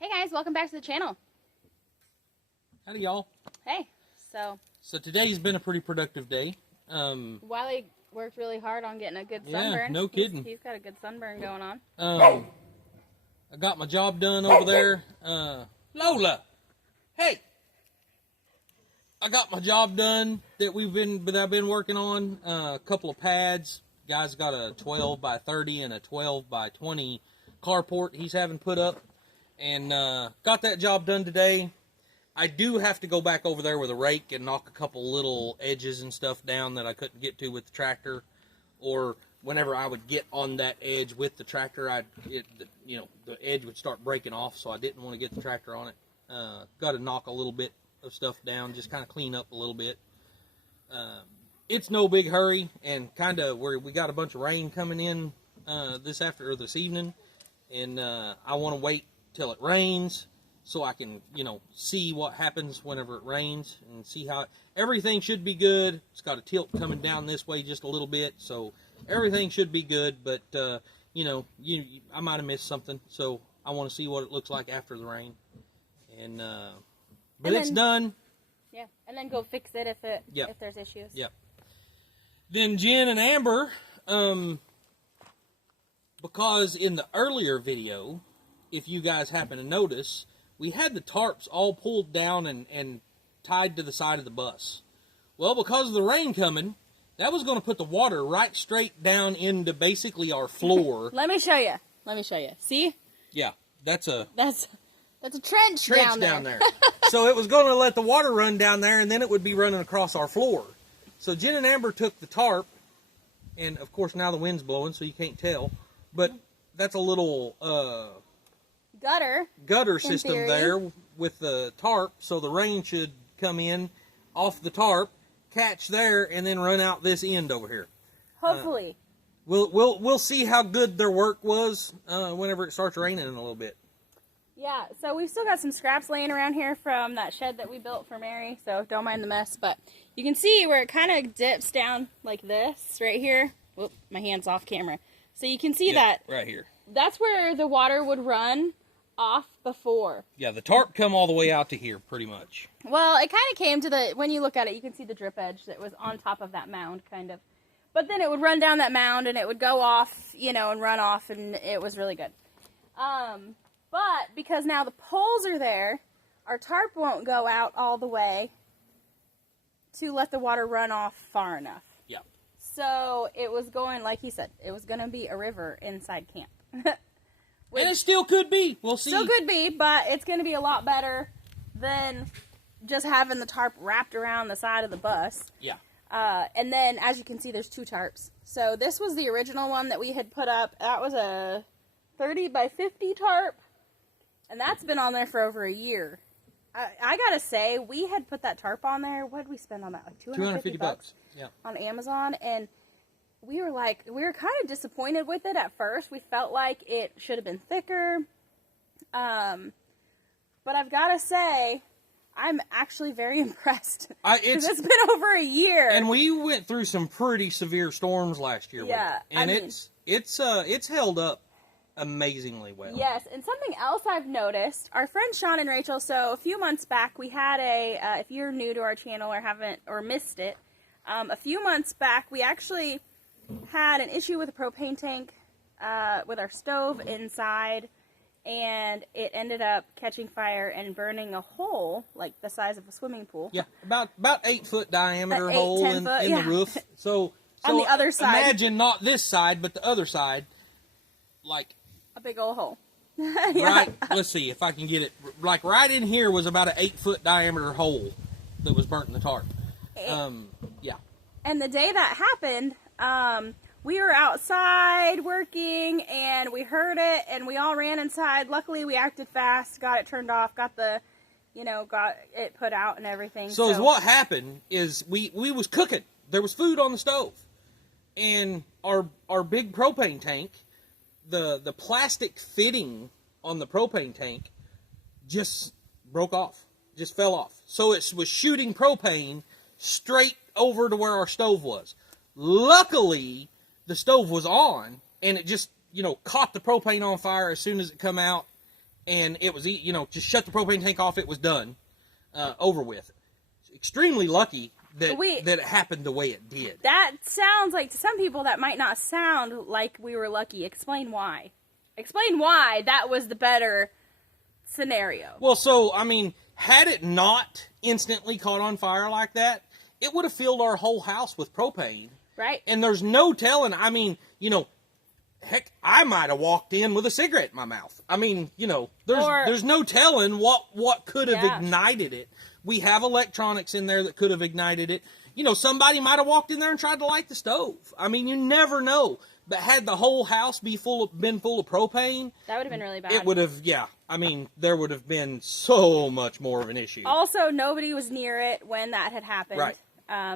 Hey guys, welcome back to the channel. Howdy, y'all. Hey, so today's been a pretty productive day. Wiley worked really hard on getting a good sunburn. Yeah, no kidding. He's got a good sunburn going on. I got my job done over there. Lola, hey, I got my job done that I've been working on. A couple of pads. Guy's got a 12 by 30 and a 12 by 20 carport he's having put up, and got that job done today. I do have to go back over there with a rake and knock a couple little edges and stuff down that I couldn't get to with the tractor, or whenever I would get on that edge with the tractor, the edge would start breaking off, so I didn't want to get the tractor on it. Got to knock a little bit of stuff down, just kind of clean up a little bit. It's no big hurry, and kind of where we got a bunch of rain coming in this evening, and I want to wait till it rains so I can, see what happens whenever it rains and see how everything should be good. It's got a tilt coming down this way just a little bit, so everything should be good, but, I might have missed something, so I want to see what it looks like after the rain. But it's done. Yeah, and then go fix it if there's issues. Yep. Then Jen and Amber, because in the earlier video, if you guys happen to notice, we had the tarps all pulled down and tied to the side of the bus. Well, because of the rain coming, that was going to put the water right straight down into basically our floor. Let me show you. See? Yeah, that's a trench down there. So it was going to let the water run down there, and then it would be running across our floor. So Jen and Amber took the tarp, and of course now the wind's blowing, so you can't tell, but that's a little gutter system there with the tarp, so the rain should come in off the tarp, catch there, and then run out this end over here. Hopefully. We'll see how good their work was whenever it starts raining in a little bit. Yeah, so we've still got some scraps laying around here from that shed that we built for Mary, so don't mind the mess. But you can see where it kind of dips down like this right here. Whoop, my hand's off camera. So you can see that. Right here. That's where the water would run off before. Yeah, the tarp come all the way out to here pretty much. Well, it kind of came to when you look at it, you can see the drip edge that was on top of that mound, kind of. But then it would run down that mound, and it would go off, and run off, and it was really good. But because now the poles are there, our tarp won't go out all the way to let the water run off far enough. Yeah. So it was going, like he said, it was going to be a river inside camp. And it still could be. We'll see. Still could be, but it's going to be a lot better than just having the tarp wrapped around the side of the bus. Yeah. And then, as you can see, there's two tarps. So this was the original one that we had put up. That was a 30 by 50 tarp. And that's been on there for over a year. I gotta say, we had put that tarp on there. What did we spend on that? Like $250 bucks. Yeah. On Amazon. And we were kind of disappointed with it at first. We felt like it should have been thicker. But I've gotta say, I'm actually very impressed. Because it's been over a year. And we went through some pretty severe storms last year. Yeah. And it's held up amazingly well. Yes, and something else I've noticed, our friends Sean and Rachel, so a few months back we had if you're new to our channel or missed it, a few months back we actually had an issue with a propane tank with our stove inside, and it ended up catching fire and burning a hole like the size of a swimming pool. Yeah, about 8-foot diameter hole in the roof. So on the other side. Imagine not this side, but the other side, like a big old hole. Yeah. Right, let's see if I can get it. Like right in here was about an 8-foot diameter hole that was burnt in the tarp. Yeah. And the day that happened, we were outside working, and we heard it, and we all ran inside. Luckily, we acted fast, got it turned off, got it put out and everything. So what happened is we was cooking. There was food on the stove, and our big propane tank, the plastic fitting on the propane tank just broke off, just fell off. So it was shooting propane straight over to where our stove was. Luckily, the stove was on, and it just, caught the propane on fire as soon as it come out, and it was, just shut the propane tank off. It was done, over with. Extremely lucky that it happened the way it did. That sounds like, to some people, that might not sound like we were lucky. Explain why. Explain why that was the better scenario. Well, so, I mean, had it not instantly caught on fire like that, it would have filled our whole house with propane. Right. And there's no telling, I mean, heck, I might have walked in with a cigarette in my mouth. I mean, there's no telling what could have ignited it. We have electronics in there that could have ignited it. Somebody might have walked in there and tried to light the stove. I mean, you never know. But had the whole house been full of propane, that would have been really bad. It would have, I mean, there would have been so much more of an issue. Also, nobody was near it when that had happened. Right.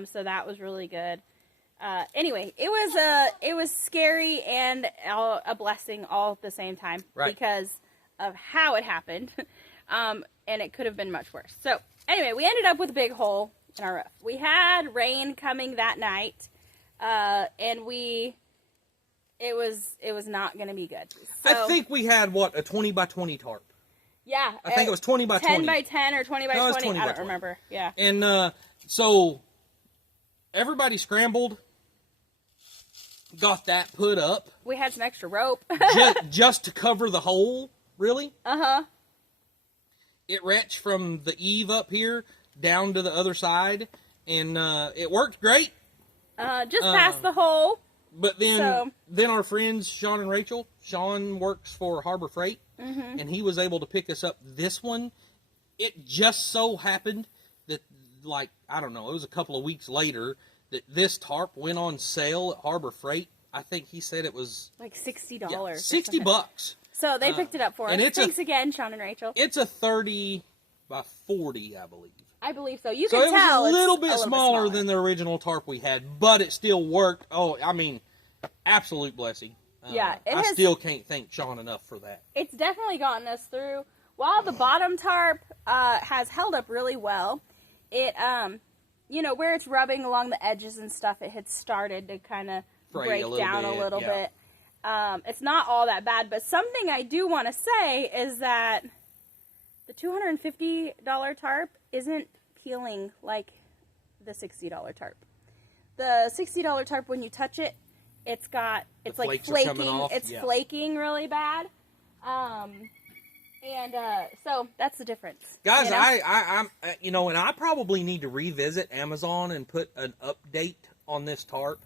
So that was really good. Anyway, it was scary and a blessing all at the same time. Right. Because of how it happened. And it could have been much worse. So, anyway, we ended up with a big hole in our roof. We had rain coming that night, and it was not going to be good. So, I think we had, a 20 by 20 tarp? Yeah. I think it was 20 by 20. 10 by 10 or 20 by 20. 20 I by don't 20. remember. Yeah. And so everybody got that put up. We had some extra rope. just to cover the hole, really. Uh-huh. It reached from the eave up here down to the other side, and it worked great. Just past the hole. But then our friends, Sean and Rachel, Sean works for Harbor Freight, and he was able to pick us up this one. It just so happened that, I don't know, it was a couple of weeks later that this tarp went on sale at Harbor Freight. I think he said it was like $60. Yeah, $60. So they picked it up for us. Thanks again, Sean and Rachel. It's a 30 by 40, I believe. I believe so. You so can tell it was a little bit smaller than the original tarp we had, but it still worked. Oh, I mean, absolute blessing. Yeah, I still can't thank Sean enough for that. It's definitely gotten us through. While the bottom tarp has held up really well, it where it's rubbing along the edges and stuff, it had started to kind of break down a little bit. It's not all that bad, but something I do want to say is that the $250 tarp isn't peeling like the $60 tarp. The $60 tarp, when you touch it, it's like flaking. It's flaking really bad. So that's the difference. Guys, I'm and I probably need to revisit Amazon and put an update on this tarp,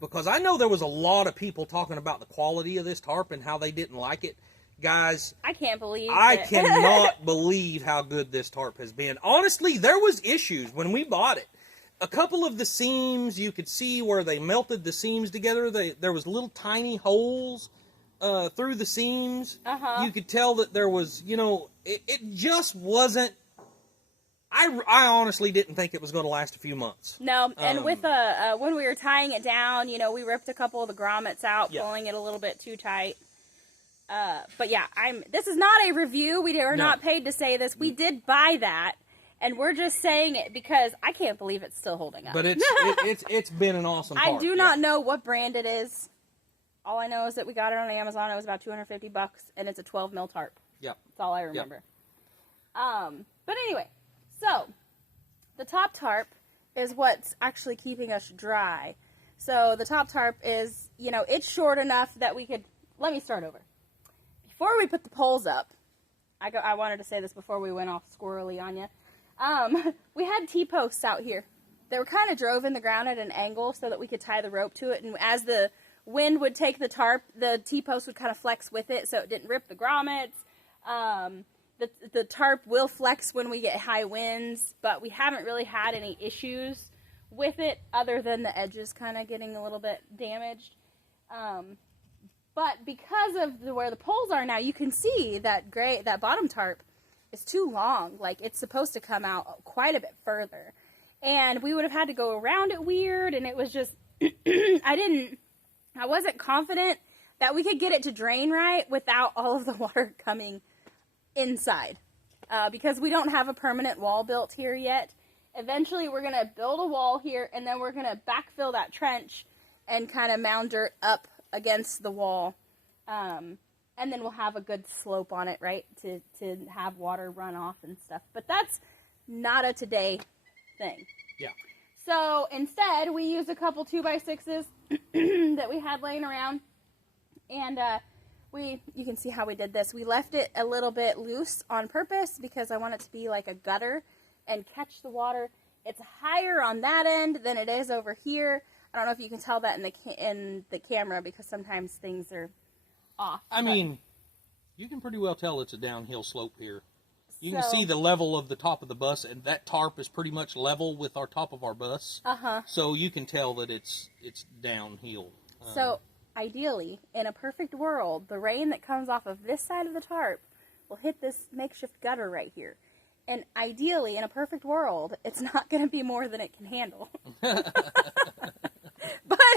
because I know there was a lot of people talking about the quality of this tarp and how they didn't like it. Guys, I can't believe I cannot believe how good this tarp has been. Honestly, there was issues when we bought it. A couple of the seams, you could see where they melted the seams together. There was little tiny holes through the seams. You could tell that there was, it just wasn't. I honestly didn't think it was going to last a few months. No, and with when we were tying it down, we ripped a couple of the grommets out, pulling it a little bit too tight. But yeah, this is not a review. We are not paid to say this. We did buy that, and we're just saying it because I can't believe it's still holding up. But it's been an awesome tarp. I do not know what brand it is. All I know is that we got it on Amazon. It was about $250, and it's a 12 mil tarp. Yep. That's all I remember. Yep. But anyway, so the top tarp is what's actually keeping us dry. So the top tarp is, it's short enough that we could. Let me start over. Before we put the poles up, I wanted to say this before we went off squirrely on you. We had T-posts out here. They were kind of drove in the ground at an angle so that we could tie the rope to it. And as the wind would take the tarp, the T-post would kind of flex with it so it didn't rip the grommets. The tarp will flex when we get high winds, but we haven't really had any issues with it other than the edges kind of getting a little bit damaged. But because of where the poles are now, you can see that that bottom tarp is too long. Like, it's supposed to come out quite a bit further. And we would have had to go around it weird, and it was just, I wasn't confident that we could get it to drain right without all of the water coming inside. Because we don't have a permanent wall built here yet. Eventually, we're going to build a wall here, and then we're going to backfill that trench and kind of mound dirt up against the wall. and then we'll have a good slope on it, right, to have water run off and stuff. But that's not a today thing. Yeah. So instead, we used a couple 2x6s that we had laying around, and you can see how we did this. We left it a little bit loose on purpose because I want it to be like a gutter and catch the water. It's higher on that end than it is over here. I don't know if you can tell that in the camera because sometimes things are off. I mean, you can pretty well tell it's a downhill slope here. You can see the level of the top of the bus, and that tarp is pretty much level with our top of our bus. So you can tell that it's downhill. So ideally, in a perfect world, the rain that comes off of this side of the tarp will hit this makeshift gutter right here. And ideally, in a perfect world, it's not going to be more than it can handle. But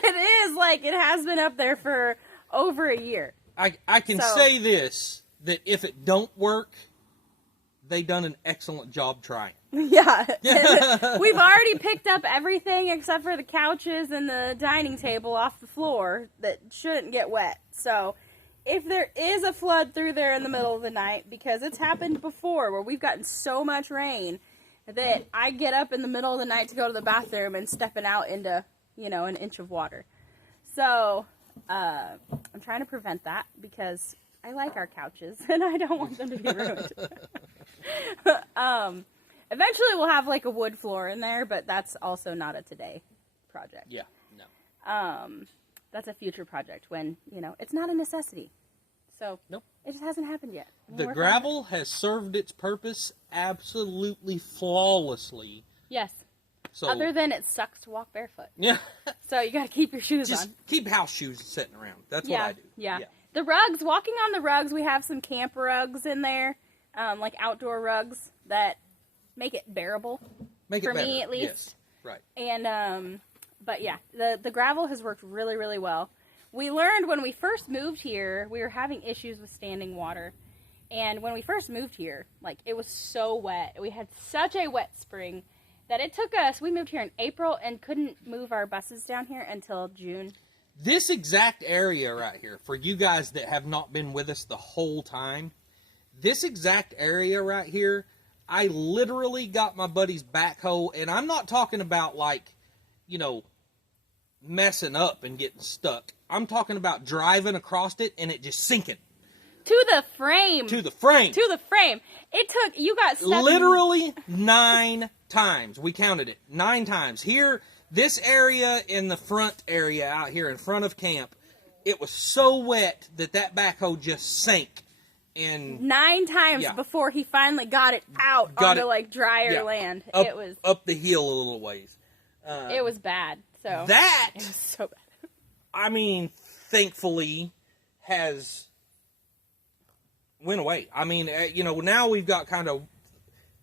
it is like it has been up there for over a year. I can say this, that if it don't work, they done an excellent job trying. Yeah. We've already picked up everything except for the couches and the dining table off the floor that shouldn't get wet. So if there is a flood through there in the middle of the night, because it's happened before where we've gotten so much rain that I get up in the middle of the night to go to the bathroom and stepping out into, an inch of water. So I'm trying to prevent that because I like our couches and I don't want them to be ruined. Eventually we'll have like a wood floor in there, but that's also not a today project. Yeah, no. That's a future project when, it's not a necessity. So nope. It just hasn't happened yet. The gravel has served its purpose absolutely flawlessly. Yes. So, other than it sucks to walk barefoot. Yeah. So you got to keep your shoes Just on. keep house shoes sitting around. That's what I do. Yeah. The rugs, walking on the rugs, we have some camp rugs in there, like outdoor rugs that make it bearable. Make it for better. Me, at least. Yes. Right. And, but yeah, the gravel has worked really, really well. We learned when we first moved here, we were having issues with standing water. And when we first moved here, like, it was so wet. We had such a wet spring that it took us, we moved here in April and couldn't move our buses down here until June. This exact area right here, for you guys that have not been with us the whole time, this exact area right here, I literally got my buddy's backhoe, and I'm not talking about, like, messing up and getting stuck. I'm talking about driving across it and it just sinking. To the frame. It took, you got stuck. Literally 9 times. We counted it. 9 times. Here, this area in the front area out here in front of camp, it was so wet that backhoe just sank. And 9 times before he finally got it out onto like drier land. It was up the hill a little ways. It was bad. So that it was so bad. I mean, thankfully, has went away. I mean, now we've got kind of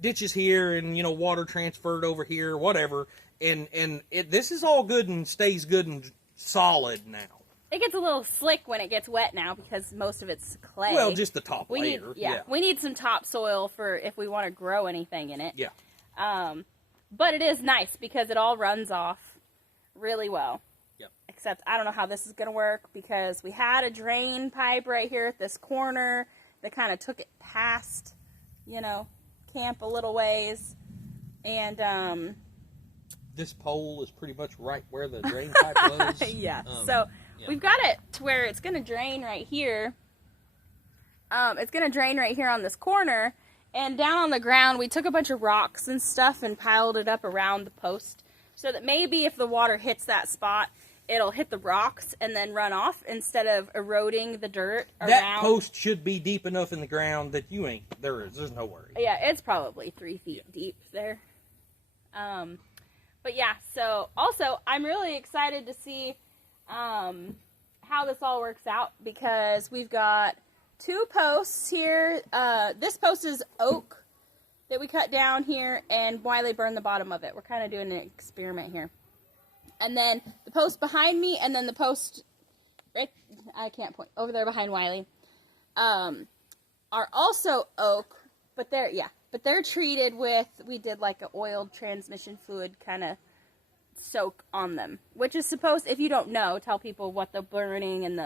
ditches here and, water transferred over here, whatever. And this is all good and stays good and solid now. It gets a little slick when it gets wet now because most of it's clay. Well, just the top layer. We need some topsoil for if we want to grow anything in it. Yeah. But it is nice because it all runs off really well. Yep. Except I don't know how this is going to work because we had a drain pipe right here at this corner that kind of took it past, camp a little ways. And this pole is pretty much right where the drain pipe was. Yeah. So we've got it to where it's going to drain right here. It's going to drain right here on this corner. And down on the ground, we took a bunch of rocks and stuff and piled it up around the post so that maybe if the water hits that spot, it'll hit the rocks and then run off instead of eroding the dirt around. That post should be deep enough in the ground that there's no worry. Yeah, it's probably 3 feet deep there. But yeah, so also I'm really excited to see how this all works out because we've got 2 posts here. This post is oak that we cut down here, and Wiley burned the bottom of it. We're kind of doing an experiment here. And then the post behind me, and then the post right, I can't point, over there behind Wiley, are also oak, but they're treated with, we did like an oiled transmission fluid kind of soak on them, which is supposed, if you don't know, tell people what the burning and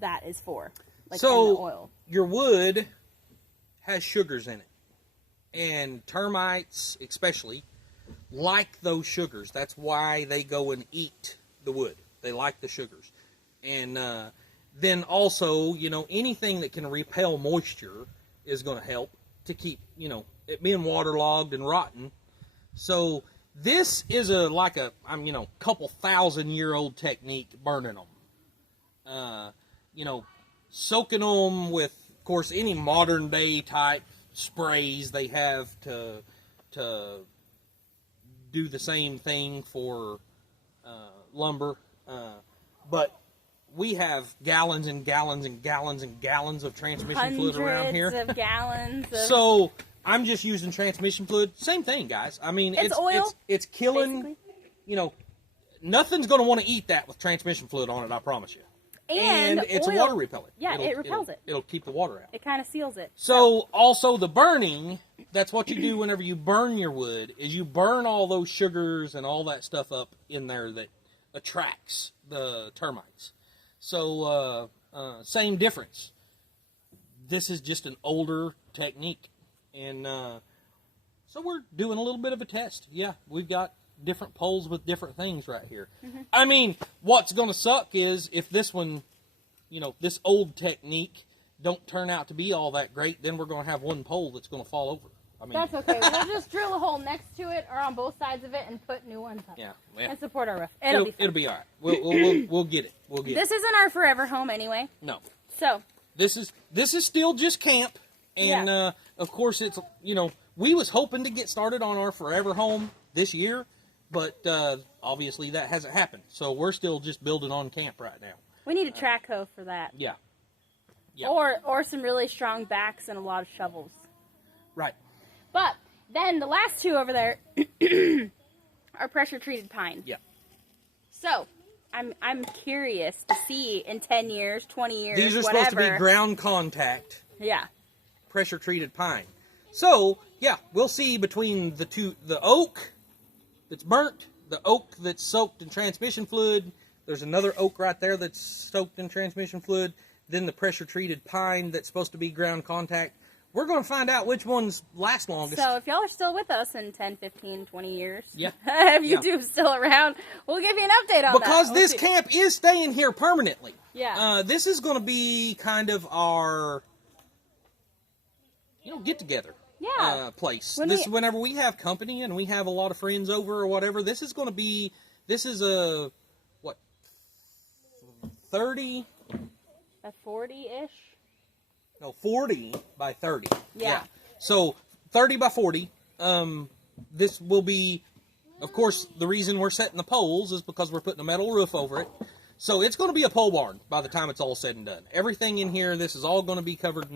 that is for. like in the oil. Your wood has sugars in it. And termites, especially, like those sugars. That's why they go and eat the wood. They like the sugars. And then also, anything that can repel moisture is going to help to keep, it being waterlogged and rotten. So this is a couple 1,000-year-old technique, burning them. Soaking them with, of course, any modern day type sprays they have to do the same thing for lumber. But we have gallons and gallons and gallons and gallons of transmission fluid around here. Hundreds of gallons. So I'm just using transmission fluid. Same thing, guys. I mean, it's oil. It's killing. Basically. Nothing's going to want to eat that with transmission fluid on it. I promise you. And it's oil, a water repellent. Yeah, it repels it. It'll keep the water out. It kind of seals it. So also the burning. That's what you do whenever you burn your wood. Is you burn all those sugars and all that stuff up in there that attracts the termites. So same difference. This is just an older technique. And so we're doing a little bit of a test. Yeah, we've got different poles with different things right here. Mm-hmm. I mean, what's going to suck is if this one, this old technique don't turn out to be all that great, then we're going to have one pole that's going to fall over. I mean, that's okay. We'll just drill a hole next to it or on both sides of it and put new ones up. Yeah. And support our roof. It'll be fine. It'll be all right. We'll get it. We'll get it. This isn't our forever home anyway. No. So. This is still just camp. And, of course, it's, we was hoping to get started on our forever home this year, but obviously that hasn't happened. So we're still just building on camp right now. We need a track hoe for that. Yeah. Or some really strong backs and a lot of shovels. Right. But then the last two over there are pressure-treated pine. Yeah. So, I'm curious to see in 10 years, 20 years, These are whatever. supposed to be ground contact. Yeah. Pressure-treated pine. So, yeah, we'll see between the two, the oak that's burnt, the oak that's soaked in transmission fluid. There's another oak right there that's soaked in transmission fluid. Then the pressure-treated pine that's supposed to be ground contact. We're going to find out which ones last longest. So if y'all are still with us in 10, 15, 20 years, yeah. if YouTube's still around, we'll give you an update on that. Because this camp is staying here permanently. Yeah. This is going to be kind of our, get-together place. Whenever we have company and we have a lot of friends over or whatever, this is a, 30? A 40-ish? No, 40 by 30. Yeah. So 30 by 40. This will be, of course, the reason we're setting the poles is because we're putting a metal roof over it. So it's going to be a pole barn by the time it's all said and done. Everything in here, this is all going to be covered,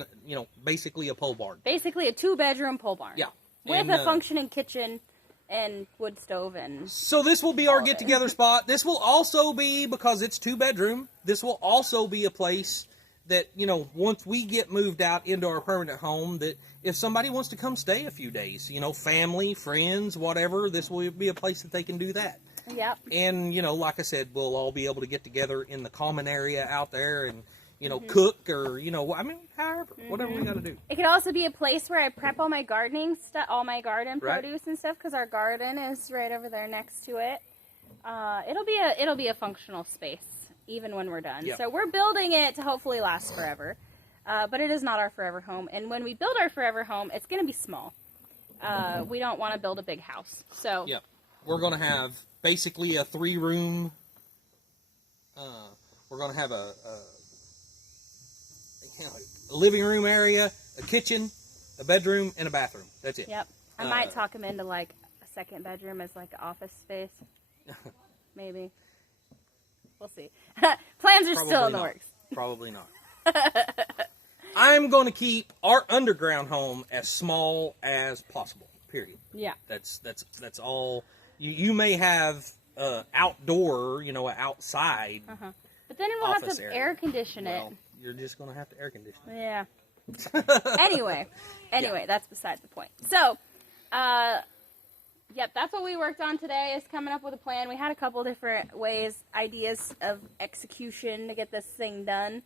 basically a pole barn. Basically a 2-bedroom pole barn. Yeah. With a functioning kitchen and wood stove and... So this will be our get-together spot. This will also be, because it's 2-bedroom, this will also be a place that, once we get moved out into our permanent home, that if somebody wants to come stay a few days, family, friends, whatever, this will be a place that they can do that. Yep. And, like I said, we'll all be able to get together in the common area out there and, cook or, however, whatever we got to do. It could also be a place where I prep all my gardening stuff, all my garden produce and stuff, because our garden is right over there next to it. It'll be a functional space, even when we're done. Yep. So we're building it to hopefully last forever. But it is not our forever home. And when we build our forever home, it's going to be small. We don't want to build a big house. So yeah, we're going to have basically a 3-room. We're going to have a living room area, a kitchen, a bedroom, and a bathroom. That's it. Yep. I might talk him into like a 2nd bedroom as like an office space. Maybe. We'll see. Plans are still in the works. Probably not. I'm going to keep our underground home as small as possible. Period. Yeah. That's all. You may have outdoor, outside. Uh-huh. But then we'll have to air condition it. You're just going to have to air condition it. Yeah. Anyway, that's beside the point. So, yep, that's what we worked on today, is coming up with a plan. We had a couple different ideas of execution to get this thing done.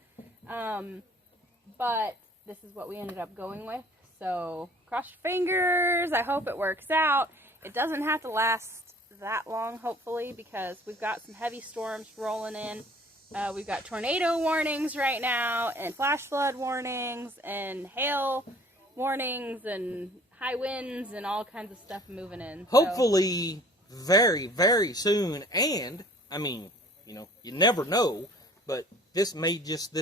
but this is what we ended up going with. So cross your fingers. I hope it works out. It doesn't have to last that long, hopefully, because we've got some heavy storms rolling in. We've got tornado warnings right now, and flash flood warnings, and hail warnings, and high winds, and all kinds of stuff moving in. Hopefully very, very soon. And, I mean, you know, you never know, but this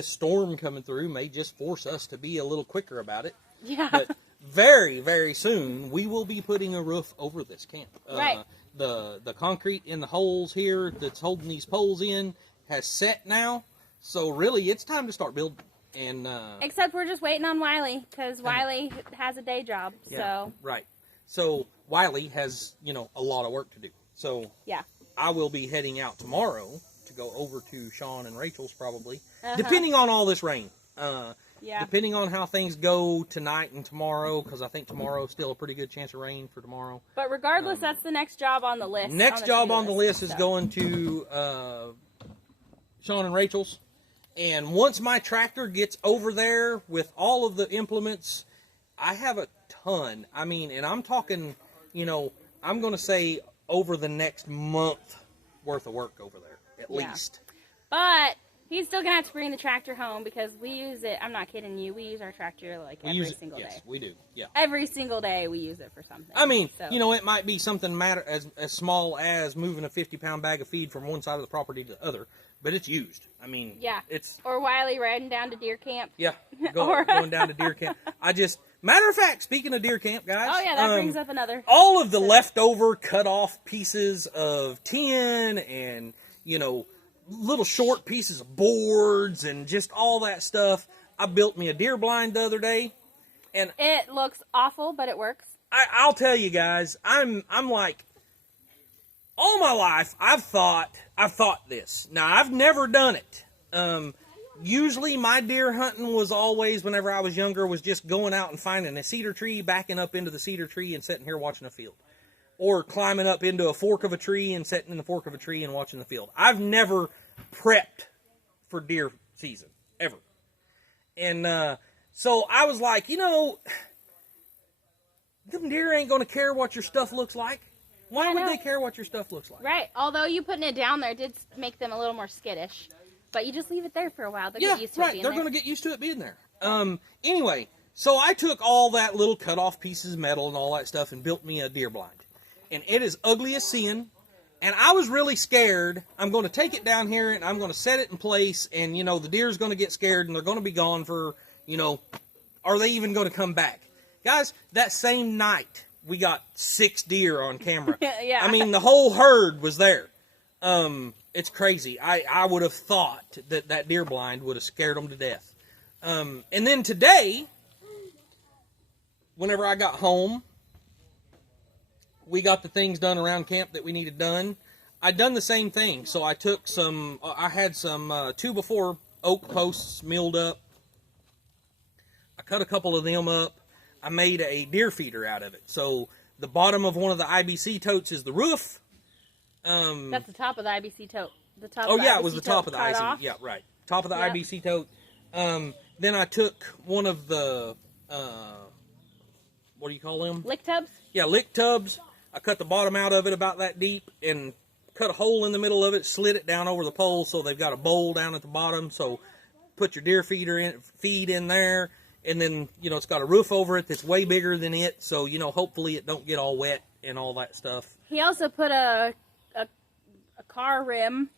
storm coming through may just force us to be a little quicker about it. Yeah. But very, very soon, we will be putting a roof over this camp. Right. The concrete in the holes here that's holding these poles in has set now. So really, it's time to start building. And except we're just waiting on Wiley, because Wiley has a day job. Yeah, so right. So Wiley has, you know, a lot of work to do. So yeah, I will be heading out tomorrow to go over to Sean and Rachel's probably, depending on all this rain. Yeah. Depending on how things go tonight and tomorrow, because I think tomorrow's still a pretty good chance of rain for tomorrow. But regardless, that's the next job on the list. Next job on the list is going to Sean and Rachel's. And once my tractor gets over there with all of the implements, I have a ton. I mean, and I'm talking, you know, I'm going to say over the next month worth of work over there, at least. But he's still going to have to bring the tractor home, because we use it. I'm not kidding you. We use our tractor like every single day. Yes, we do. Yeah. Every single day we use it for something. I mean, you know, it might be something as small as moving a 50-pound bag of feed from one side of the property to the other, but it's used. I mean, yeah. It's... Or Wiley riding down to deer camp. Yeah, going down to deer camp. Matter of fact, speaking of deer camp, guys. Oh, yeah, that brings up another. All of the leftover cut-off pieces of tin and, you know, little short pieces of boards and just all that stuff. I built me a deer blind the other day, and it looks awful, but it works. I'll tell you guys, I'm like, all my life I've thought this. Now I've never done it. Usually my deer hunting was always, whenever I was younger, was just going out and finding a cedar tree, backing up into the cedar tree and sitting here watching a field. Or climbing up into a fork of a tree and sitting in the fork of a tree and watching the field. I've never prepped for deer season, ever. And so I was like, you know, them deer ain't going to care what your stuff looks like. Why would they care what your stuff looks like? Right. Although you putting it down there did make them a little more skittish. But you just leave it there for a while. They'll get used to it being there. They're going to get used to it being there. Anyway, so I took all that little cut-off pieces of metal and all that stuff and built me a deer blind. And it is ugly as sin. And I was really scared. I'm going to take it down here and I'm going to set it in place. And, you know, the deer's going to get scared and they're going to be gone for, you know, are they even going to come back? Guys, that same night, we got 6 deer on camera. Yeah. I mean, the whole herd was there. It's crazy. I would have thought that deer blind would have scared them to death. And then today, whenever I got home, we got the things done around camp that we needed done. I done the same thing. So I took some, I had some 2x4 oak posts milled up. I cut a couple of them up. I made a deer feeder out of it. So the bottom of one of the IBC totes is the roof. That's the top of the IBC tote. The top. Oh yeah, it was the top of the IBC. Yeah, right. Top of the IBC tote. Then I took one of the what do you call them? Lick tubs. Yeah, lick tubs. I cut the bottom out of it about that deep and cut a hole in the middle of it, slid it down over the pole so they've got a bowl down at the bottom. So put your deer feed in there, and then, you know, it's got a roof over it that's way bigger than it. So, you know, hopefully it don't get all wet and all that stuff. He also put a car rim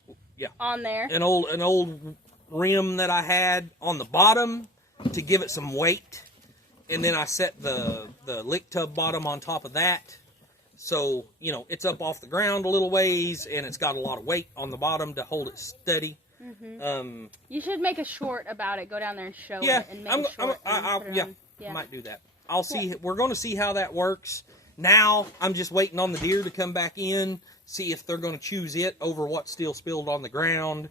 on there. An old rim that I had on the bottom to give it some weight. And then I set the lick tub bottom on top of that. So, you know, it's up off the ground a little ways, and it's got a lot of weight on the bottom to hold it steady. Mm-hmm. You should make a short about it. Go down there and show it and make a short. I might do that. I'll see. We're going to see how that works. Now, I'm just waiting on the deer to come back in, see if they're going to choose it over what's still spilled on the ground.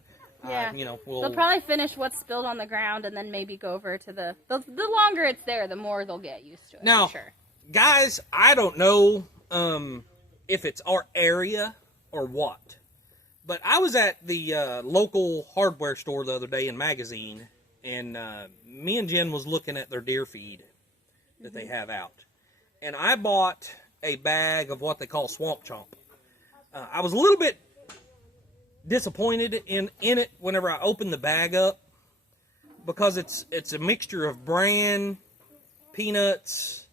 Yeah, you know, they'll probably finish what's spilled on the ground and then maybe go over to the longer it's there, the more they'll get used to it. Now, I'm sure. Guys, I don't know if it's our area or what, but I was at the local hardware store the other day in Magazine, and me and Jen was looking at their deer feed that they have out. And I bought a bag of what they call swamp chomp. I was a little bit disappointed in it whenever I opened the bag up, because it's a mixture of bran, peanuts,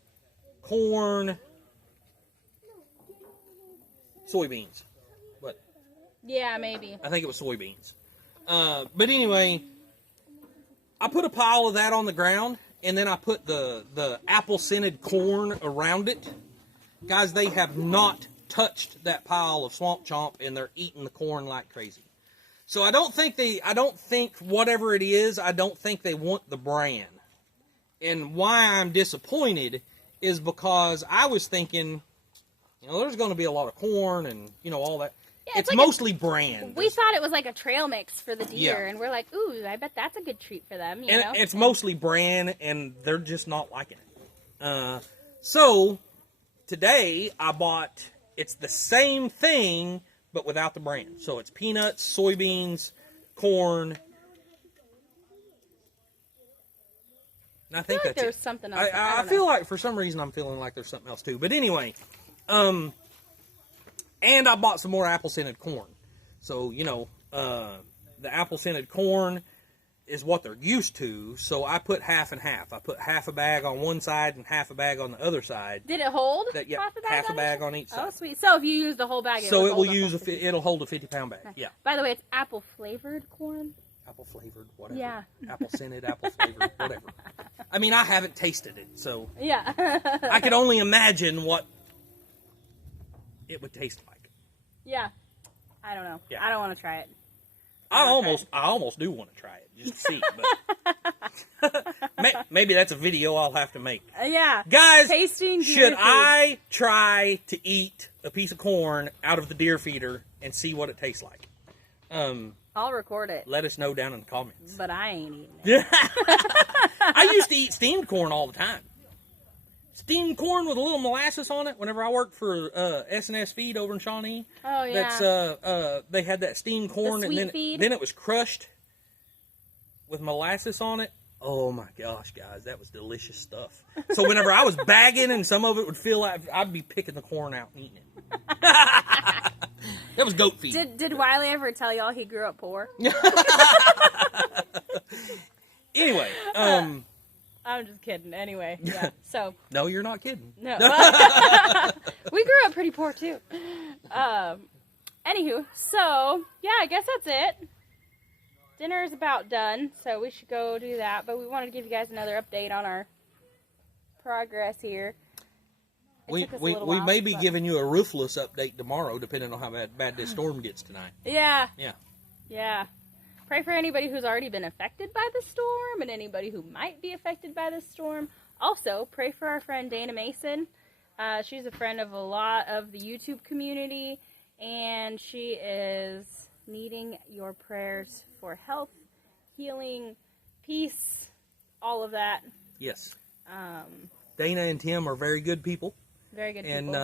corn, soybeans. But yeah, maybe. I think it was soybeans. But anyway, I put a pile of that on the ground, and then I put the apple-scented corn around it. Guys, they have not touched that pile of swamp chomp, and they're eating the corn like crazy. So I don't think whatever it is, I don't think they want the bran. And why I'm disappointed is because I was thinking, there's going to be a lot of corn and, all that. Yeah, it's like mostly bran. We thought it was like a trail mix for the deer, and we're like, ooh, I bet that's a good treat for them, you know? It's mostly bran, and they're just not liking it. So, today, I bought, it's the same thing, but without the bran. So, it's peanuts, soybeans, corn. And I think that's there's something else. I feel like, for some reason, I'm feeling like there's something else, too. But anyway, and I bought some more apple-scented corn. So, the apple-scented corn is what they're used to, so I put half and half. I put half a bag on one side and half a bag on the other side. Did it hold half a bag on each side. Oh, sweet. So if you use the whole bag, it'll hold a 50-pound bag, yeah. By the way, it's apple-flavored corn. Apple-flavored, whatever. Yeah. Apple-scented, apple-flavored, whatever. I mean, I haven't tasted it, so... Yeah. I could only imagine what it would taste like. Yeah. I don't know. Yeah. I don't want to try it. I almost do want to try it, just to see. But maybe that's a video I'll have to make. Yeah. Guys, tasting should I try to eat a piece of corn out of the deer feeder and see what it tastes like? I'll record it. Let us know down in the comments. But I ain't eating it. I used to eat steamed corn all the time. Steamed corn with a little molasses on it. Whenever I worked for S&S Feed over in Shawnee, oh yeah, they had that steamed corn, the and feed. then it was crushed with molasses on it. Oh my gosh, guys, that was delicious stuff. So whenever I was bagging, and some of it would feel like I'd be picking the corn out and eating it. That was goat feed. Did Wiley ever tell y'all he grew up poor? Anyway, I'm just kidding. Anyway, yeah. So no, you're not kidding. No, we grew up pretty poor too. Anywho, so yeah, I guess that's it. Dinner is about done, so we should go do that. But we wanted to give you guys another update on our progress here. We may be giving you a roofless update tomorrow, depending on how bad this storm gets tonight. Yeah. Yeah. Yeah. Pray for anybody who's already been affected by the storm and anybody who might be affected by the storm. Also, pray for our friend Dana Mason. She's a friend of a lot of the YouTube community, and she is needing your prayers for health, healing, peace, all of that. Yes. Dana and Tim are very good people. Very good people.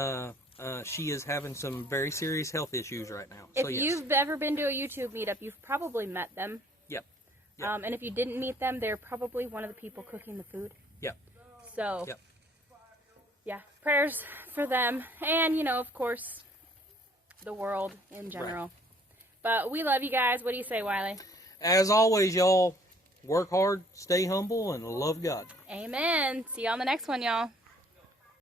And she is having some very serious health issues right now. If so, yes. you've ever been to a YouTube meetup, you've probably met them. Yep. And if you didn't meet them, they're probably one of the people cooking the food. Yep. So, yep. Yeah, prayers for them. And, of course, the world in general. Right. But we love you guys. What do you say, Wiley? As always, y'all, work hard, stay humble, and love God. Amen. See you on the next one, y'all.